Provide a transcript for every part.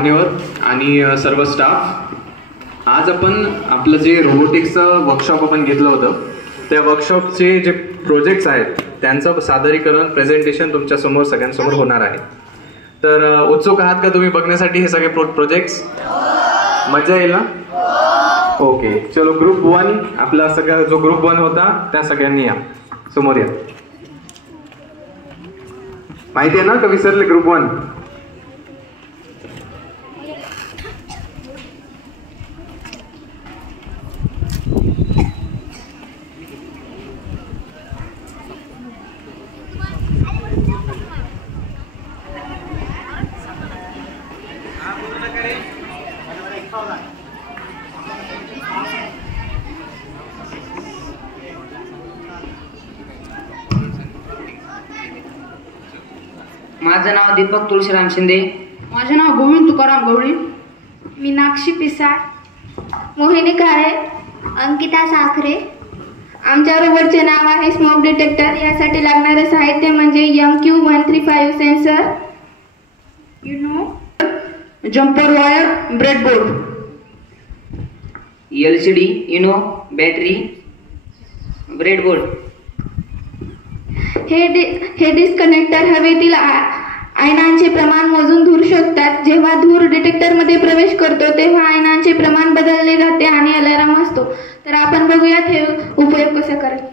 मान्यवर आणि सर्व स्टाफ, आज आपण आपलं जे रोबोटिक्सचं वर्कशॉप आपण घेतलं होतं त्या वर्कशॉपचे जे प्रोजेक्ट्स आहेत त्यांचं सादरीकरण प्रेझेंटेशन तुमच्या समोर सगळ्यांसमोर होणार आहे. तर उत्सुक आहात का तुम्ही बघण्यासाठी हे सगळे प्रोजेक्ट्स? मजा येईल ना? ओके, चलो ग्रुप 1 आपला सगळा जो ग्रुप 1 होता त्या सगळ्यांनी या समोर या. माहिती आहे ना का विसरले ग्रुप 1? माझं नाव दीपक तुळशीराम शिंदे. माझे नाव गोविंद तुकाराम गवळी. मीनाक्षी पिसाळ, मोहिनी काळे, अंकिता साखरे. आमच्या रोबोटचे नाव आहे स्मोक डिटेक्टर. यासाठी लागणारे साहित्य म्हणजे MQ135 sensor, jumper wire, breadboard, LCD, battery, breadboard. हे डिस्कनेक्टर हवेतील आयनांचे प्रमाण मोजून धूर शोधतात. जेव्हा धूर डिटेक्टरमध्ये प्रवेश करतो तेव्हा आयनांचे प्रमाण बदलले जाते आणि अलार्म असतो. तर आपण बघूयात हे उपयोग कसा करायचा.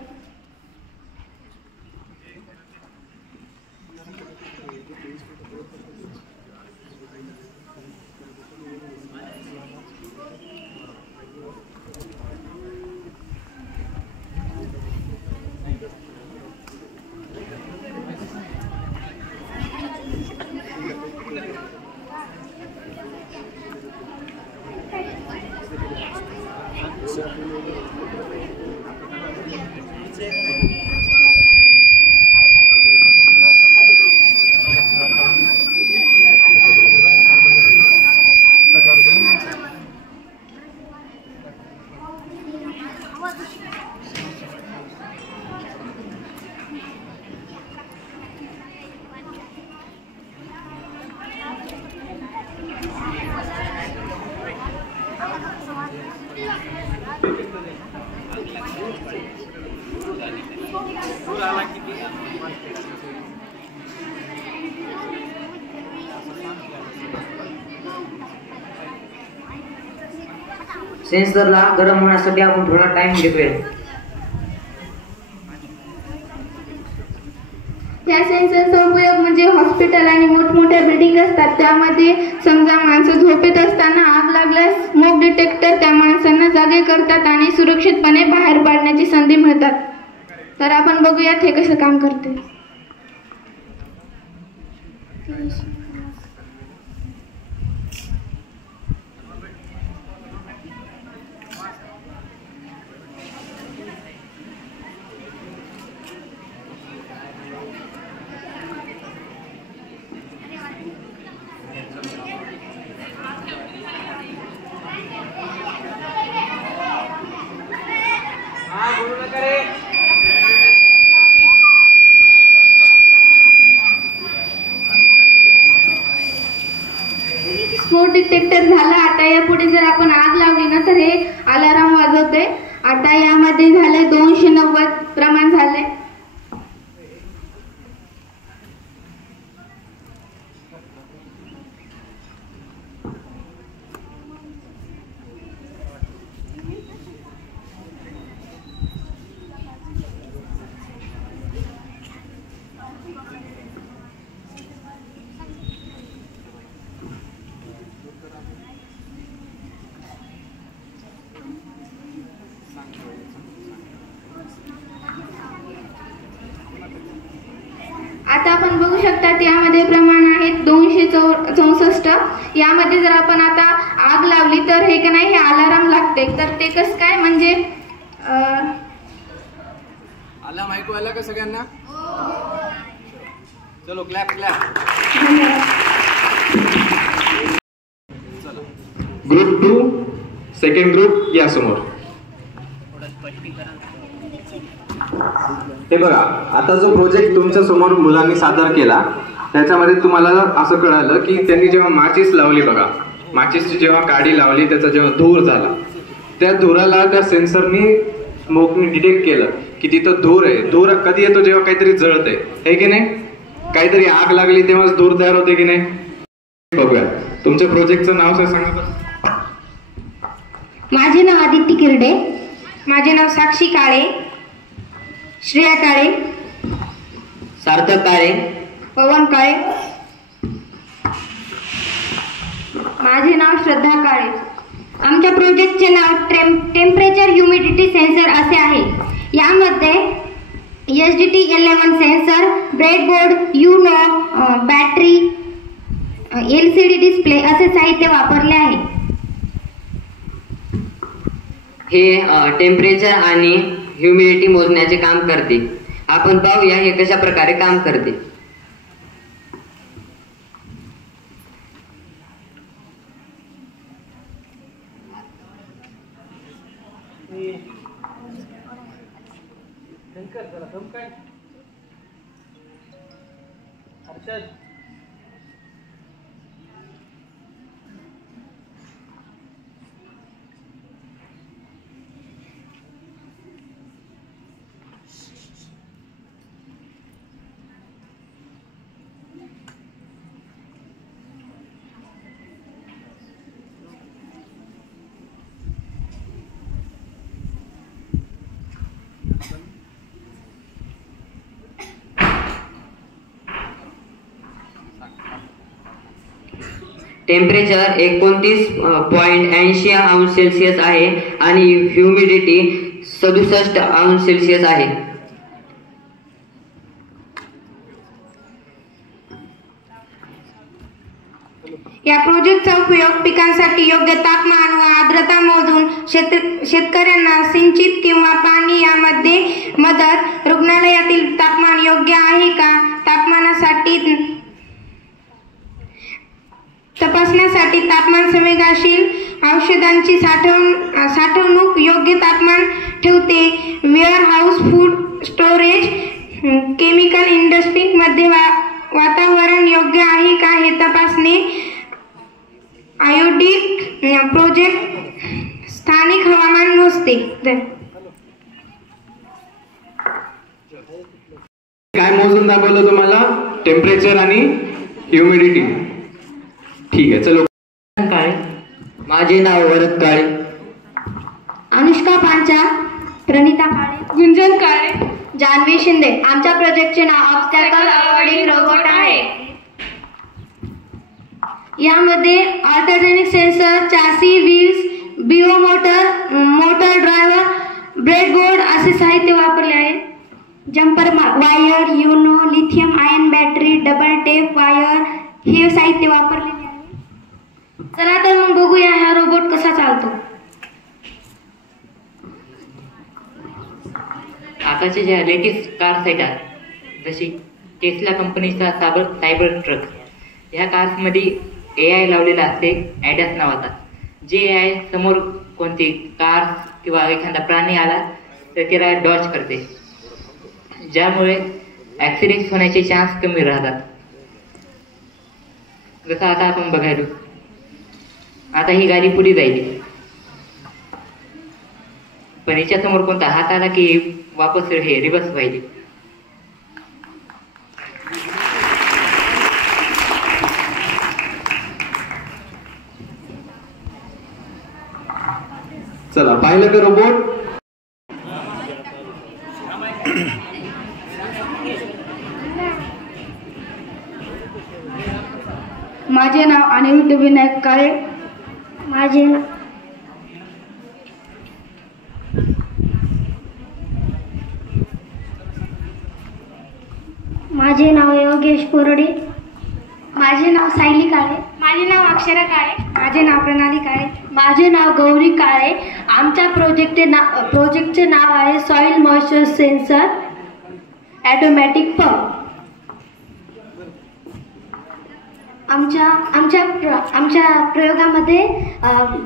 सेन्सरला गरम होण्यासाठी आपण थोडा टाइम घेऊया. या सेन्सरचा उपयोग म्हणजे हॉस्पिटल आणि मोठमोठ्या बिल्डिंग असतात त्यामध्ये समजा माणसं झोपेत असताना आग लागल्यास स्मोक डिटेक्टर त्या माणसांना जागे करतात आणि सुरक्षितपणे बाहेर पाडण्याची संधी मिळतात. तर आपण बघूयात हे कसं काम करते. स्मोक डिटेक्टर झाला. आता यापुढे जर आपण आग लावली ना तर हे अलार्म वाजवते. आता यामध्ये झाले 290 प्रमाण झाले. आता आपण बघू शकता यामध्ये प्रमाण आहेत 264. यामध्ये जर आपण आता आग लावली तर हे का नाही हे अलार्म लागते. तर ते कसं काय म्हणजे अलार्म ऐकू आला का सगळ्यांना? चलो clap clap. Group 2 second group या समोर. हे बघा, आता जो प्रोजेक्ट तुमच्या समोर मुलांनी सादर केला त्याच्यामध्ये तुम्हाला असं कळालं की त्यांनी जेव्हा माचीस लावली बघा, माचीसची जेव्हा काडी लावली, त्याचा जेव्हा धूर झाला, त्या धुराला त्या सेन्सरनी स्मोकने डिटेक्ट केलं की तिथं धूर आहे. धूर कधी येतो? जेव्हा काहीतरी जळत आहे की नाही, काहीतरी आग लागली तेव्हाच धूर तयार होते की नाही. बघूया तुमच्या प्रोजेक्टचं नाव सांगा. माझे नाव आदित्य किरडे. माझे नाव साक्षी काळे, श्रेया काळे, सार्थक काळे, पवन काळे. माझे नाव श्रद्धा काळे. आमच्या प्रोजेक्टचे नाव टेम्परेचर ह्युमिडिटी सेन्सर असे आहे. यामध्ये SDT11 sensor, breadboard, Uno, battery, LCD display असे साहित्य वापरले आहे. हे टेम्परेचर आणि ह्युमिडिटी मोजण्याचे काम करते. आपण पाहूया हे कशा प्रकारे काम करते. टेम्परेचर 29.80 अंश सेल्सिअस आहे आणि ह्युमिडिटी 67 अंश सेल्सिअस आहे. या प्रोजेक्टचा उपयोग पिकांसाठी योग्य तापमान व आर्द्रता मोजून शेतकऱ्यांना सिंचित किंवा पाणी यामध्ये मदत, रुग्णालयातील तापमान योग्य आहे का, तापमानासाठी तपासण्यासाठी तापमान संवेदनशील औषधांची साठवणूक योग्य तापमान ठेवते, warehouse, food storage, chemical इंडस्ट्रीमध्ये वातावरण योग्य आहे का हे तपासणे, आयोडिक प्रोजेक्ट स्थानिक हवामान मोजते. काय मोजून दाखवलं तुम्हाला? टेम्परेचर आणि ह्युमिडिटी. ठीक आहे, चलो. काळे. माझे नाव वरद काळे. अनुष्का पांचा, प्रणिता काळे, गुंजन काळे, जान्हवी शिंदे. आमच्या प्रोजेक्टचे नाव ऑब्स्टॅकल अवॉइडिंग रोबोट आहे. यामध्ये ultrasonic sensor, chassis, wheels, BO motor, motor driver, breadboard असे साहित्य वापरले आहे. Jumper wire, Uno, lithium ion battery, double tape wire हे साहित्य वापरलेले आहे. चला तर मग बघूया हा रोबोट कसा चालतो. आताचे ज्या लेटेस्ट कार्स आहेत, जशी टेस्ला कंपनीचा सायबर ट्रक, ह्या कार्समध्ये AI लावलेला असते, ॲडॅस नावाचा. जे AI समोर कोणती कार किंवा एखादा प्राणी आला तर त्याला डॉच करते, ज्यामुळे ॲक्सिडेंट्स होण्याचे चान्स कमी राहतात. जसं आता आपण बघायलो, आता ही गाडी पुढे जाईल, पण याच्यासमोर कोणता हात आला की वापस हे रिवर्स व्हायचे. चला, पाहिलं का रोबोट? माझे नाव अनिरुद्ध विनायक काळे. माझे नाव योगेश कोरडे. माझे नाव सायली काळे. माझे नाव अक्षरा काळे. माझे नाव प्रणाली काळे. माझे नाव गौरी काळे. आमच्या प्रोजेक्टचे नाव आहे soil moisture sensor automatic pump. आमच्या प्रयोगामध्ये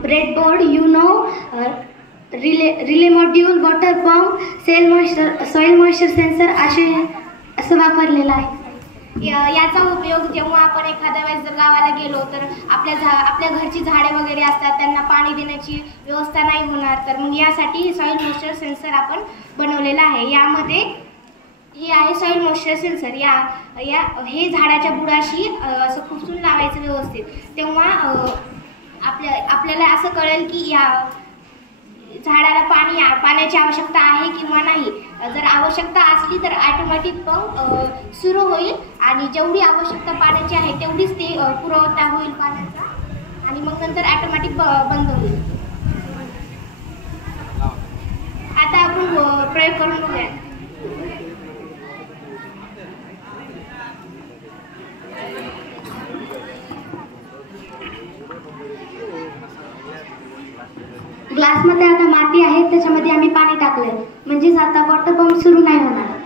breadboard, Uno, relay module, water pump, soil moisture sensor असं वापरलेलं आहे. याचा उपयोग जेव्हा आपण एखाद्या वेळेस जर गावाला गेलो तर आपल्या घरची झाडे वगैरे असतात, त्यांना पाणी देण्याची व्यवस्था नाही होणार, तर मग यासाठी सॉईल मॉइश्चर सेन्सर आपण बनवलेला आहे. यामध्ये हे आहे सॉईल मॉइश्चर सेन्सर. हे झाडाच्या बुडाशी असं खुपसून लावायचं व्यवस्थित. तेव्हा आपल्याला असं कळेल की या झाडाला पाण्याची आवश्यकता आहे किंवा नाही. जर आवश्यकता असली तर ऑटोमॅटिक पंप सुरू होईल आणि जेवढी आवश्यकता पाण्याची आहे तेवढीच ते पुरवठा होईल पाण्याचा आणि मग नंतर ऑटोमॅटिक बंद होईल. आता आपण प्रयोग करून बघूया. ग्लासमध्ये आता माती आहे, त्याच्यामध्ये आम्ही पाणी टाकलंय, म्हणजेच आता वॉटर पंप सुरू नाही होणार.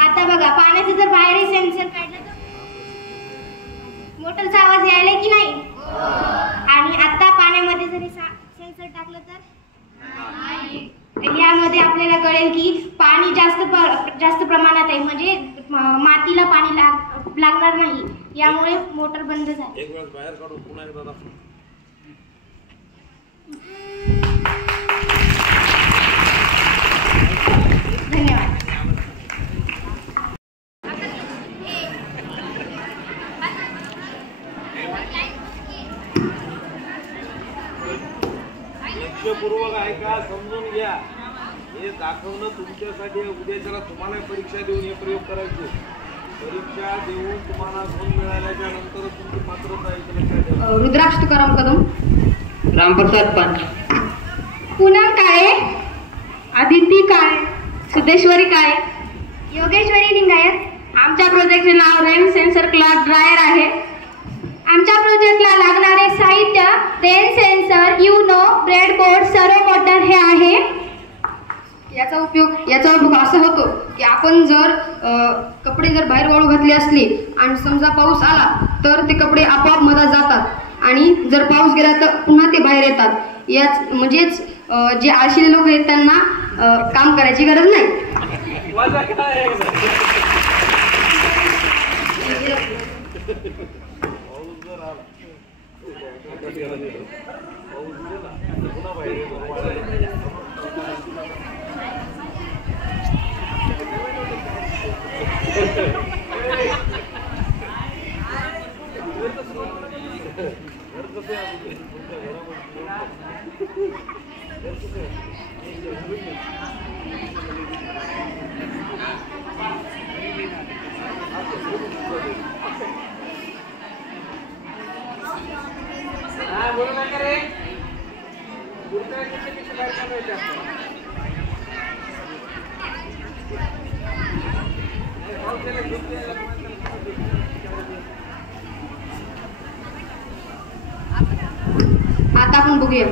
आता बघा, पाण्याचं जर बाहेर सेन्सर काढलं तर मोटरचा आवाज यायला की नाही? आणि आता पाण्यामध्ये जरी सेन्सर टाकलं तर यामध्ये आपल्याला कळेल की पाणी जास्त प्रमाणात आहे, म्हणजे मातीला पाणी लागणार नाही. यामुळे मोटर बंद झाली. एक वेळेस बाहेर काढून पुन्हा एकदा दाखव. धन्यवाद. लक्षपूर्वक ऐका, समजून घ्या. हे दाखवणं तुमच्यासाठी उद्याच्याला तुम्हाला परीक्षा देऊन हे प्रयोग करायचे. परीक्षा देऊन तुम्हाला गुण मिळाल्याच्या नंतर तुमची पात्रता आहे. रुद्राक्ष तुकाराम कदम, रामप्रसाद पान, पूनम काळे, आदिती काळे, सिद्धेश्वरी काळे, योगेश्वरी लिंगायत. आमच्या प्रोजेक्टचे नाव रेन सेन्सर क्लॉथ ड्रायर आहे. आमच्या प्रोजेक्टला लागणारे साहित्य रेन सेन्सर, युनो, ब्रेडबोर्ड, सर्वो मोटर हे आहे. याचा उपयोग असा होतो की आपण जर कपडे जर बाहेर वाळू घातली असली आणि समजा पाऊस आला तर ते कपडे आपोआप मधात जातात आणि जर पाऊस गेला तर पुन्हा ते बाहेर येतात. याच म्हणजेच जे आळशी लोक आहेत त्यांना काम करायची गरज नाही. आता आपण बघूया.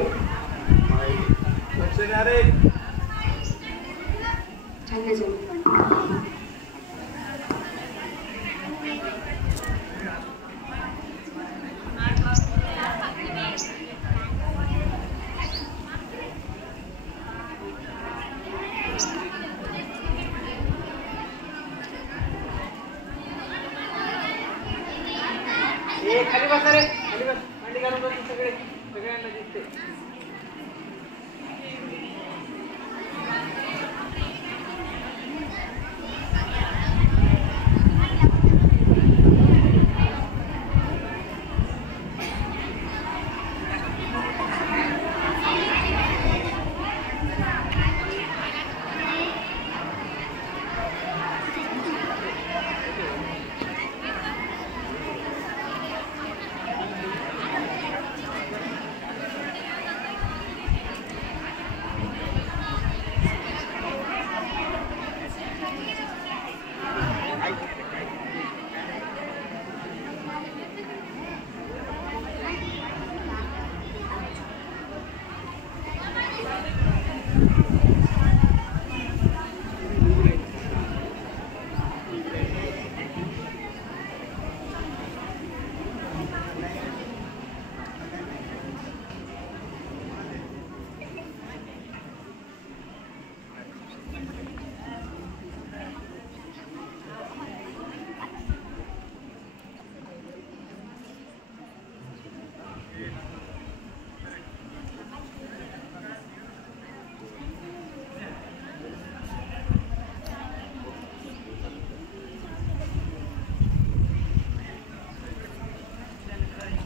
खाली बसा रे, खाली बस. मांडी घालून बस. सगळ्यांना दिसते.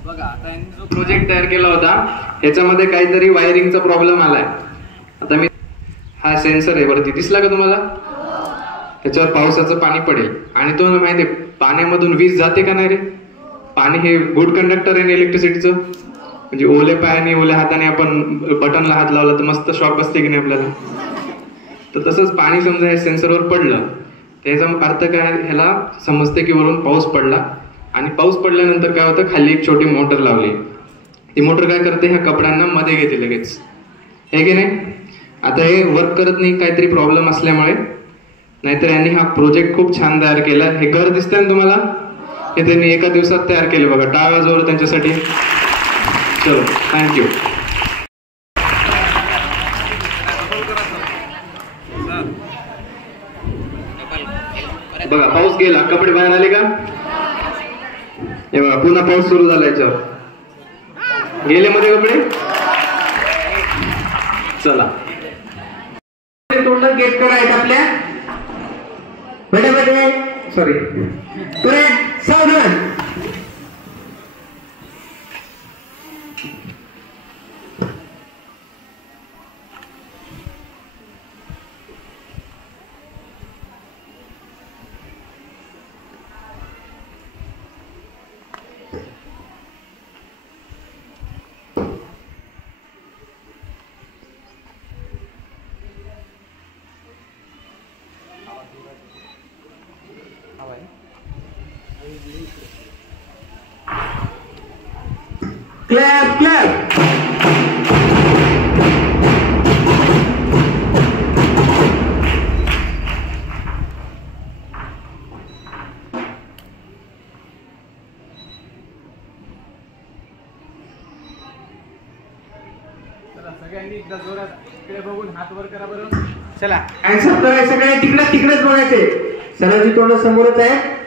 बघा आता यांनी जो प्रोजेक्ट तयार केला होता ह्याच्यामध्ये काहीतरी वायरिंगचा प्रॉब्लेम आलाय. आता मी हा सेन्सर आहे वरती, दिसला का तुम्हाला? त्याच्यावर पावसाचं पाणी पडेल आणि तुम्हाला माहिती आहे पाण्यामधून वीज जाते का नाही रे? पाणी हे गुड कंडक्टर आहे इलेक्ट्रिसिटीचं. म्हणजे ओले पायाने ओल्या हाताने आपण बटनला हात लावला तर मस्त शॉक बसते की नाही आपल्याला. तर तसंच पाणी समजा हे सेन्सरवर पडलं त्याचा अर्थ काय, ह्याला समजते की वरून पाऊस पडला आणि पाऊस पडल्यानंतर काय होतं, खाली एक छोटी मोटर लावली. ती मोटर काय करते, ह्या कपड्यांना मध्ये घेते लगेच, हे की नाही. आता हे वर्क करत नाही काहीतरी प्रॉब्लेम असल्यामुळे, नाहीतर यांनी हा प्रोजेक्ट खूप छान तयार केला. हे घर दिसतंय ना तुम्हाला, हे त्यांनी एका दिवसात तयार केले बघा. टाळ्या जोर त्यांच्यासाठी. चलो थँक्यू. बघा पाऊस गेला, कपडे बाहेर आले का? हे बघा पुन्हा पाऊस सुरू झाला, याच्यावर गेले मध्ये कपडे. चला टोटल गेट आहेत आपल्या बडे सॉरी करेक्ट सावधान. Clap clap. सगळ्यांनी एकदा जोरात इकडे बघून हात वर करा बरं. चला आन्सर करायचं काय, तिकडेच बघायचे. सरांची तोंड समोरच आहे.